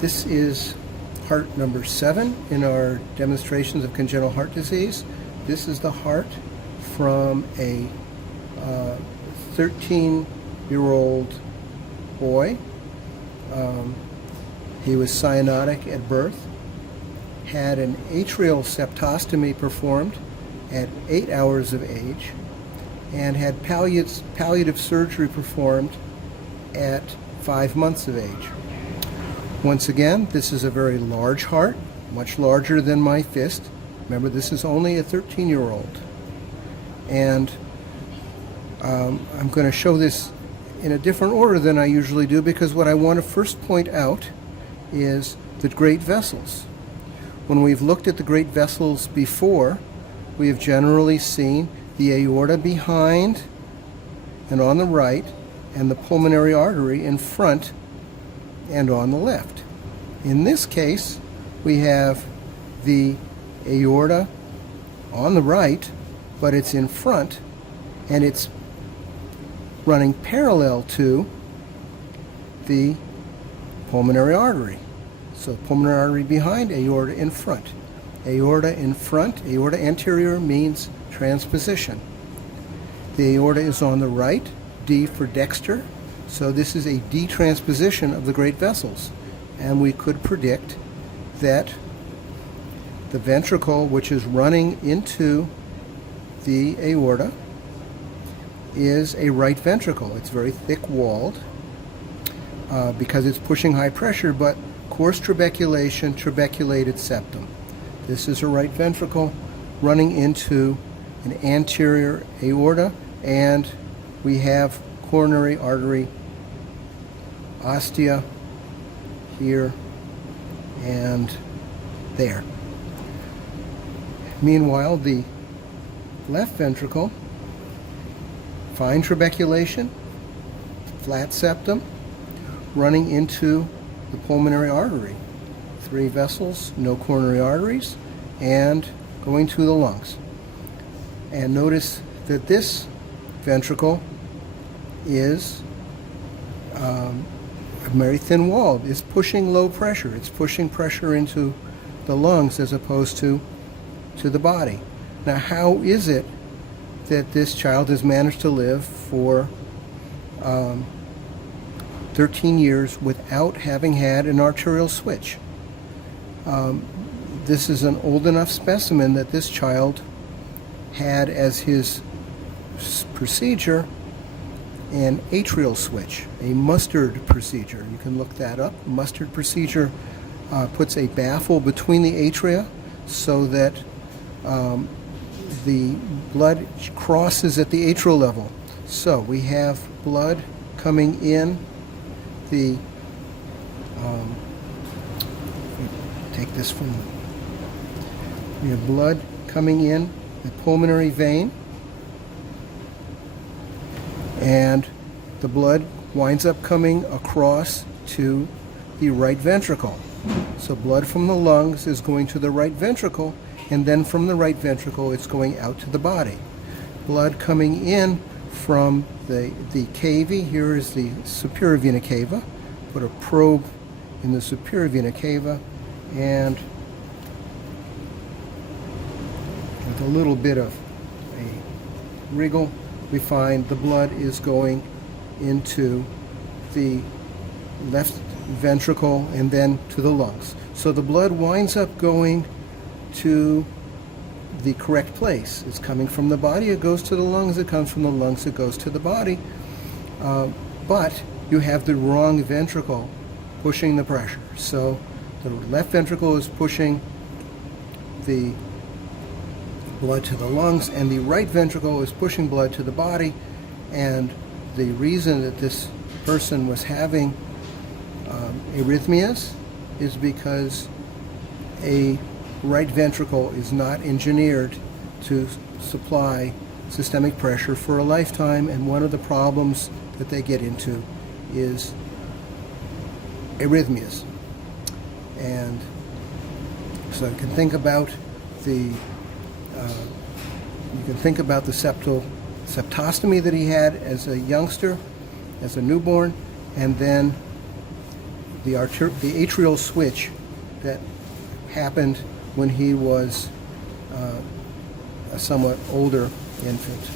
This is heart number 7 in our demonstrations of congenital heart disease. This is the heart from a 13-year-old boy. He was cyanotic at birth, had an atrial septostomy performed at 8 hours of age, and had palliative surgery performed at 5 months of age. Once again, this is a very large heart, much larger than my fist. Remember, this is only a 13-year-old. And I'm going to show this in a different order than I usually do, because what I want to first point out is the great vessels. When we've looked at the great vessels before, we have generally seen the aorta behind and on the right, and the pulmonary artery in front and on the left. In this case, we have the aorta on the right, but it's in front, and it's running parallel to the pulmonary artery. So pulmonary artery behind, aorta in front. Aorta in front, aorta anterior means transposition. The aorta is on the right, D for dexter. So this is a detransposition of the great vessels, and we could predict that the ventricle, which is running into the aorta, is a right ventricle. It's very thick-walled because it's pushing high pressure, but coarse trabeculation, trabeculated septum. This is a right ventricle running into an anterior aorta, and we have coronary artery ostia here and there. Meanwhile, the left ventricle, fine trabeculation, flat septum, running into the pulmonary artery. 3 vessels, no coronary arteries, and going to the lungs. And notice that this ventricle is very thin-walled. It's pushing low pressure. It's pushing pressure into the lungs as opposed to the body. Now, how is it that this child has managed to live for 13 years without having had an arterial switch? This is an old enough specimen that this child had as his procedure an atrial switch, a mustard procedure. You can look that up. Mustard procedure puts a baffle between the atria so that the blood crosses at the atrial level. So we have blood coming in the, take this from, we have blood coming in the pulmonary vein, and the blood winds up coming across to the right ventricle. So blood from the lungs is going to the right ventricle, and then from the right ventricle it's going out to the body. Blood coming in from the cava, here is the superior vena cava. Put a probe in the superior vena cava, and with a little bit of a wriggle, we find the blood is going into the left ventricle and then to the lungs. So the blood winds up going to the correct place. It's coming from the body, it goes to the lungs, it comes from the lungs, it goes to the body. But you have the wrong ventricle pushing the pressure. So the left ventricle is pushing the blood to the lungs, and the right ventricle is pushing blood to the body. And the reason that this person was having arrhythmias is because a right ventricle is not engineered to supply systemic pressure for a lifetime, and one of the problems that they get into is arrhythmias. And so you can think about the septostomy that he had as a youngster, as a newborn, and then the atrial switch that happened when he was a somewhat older infant.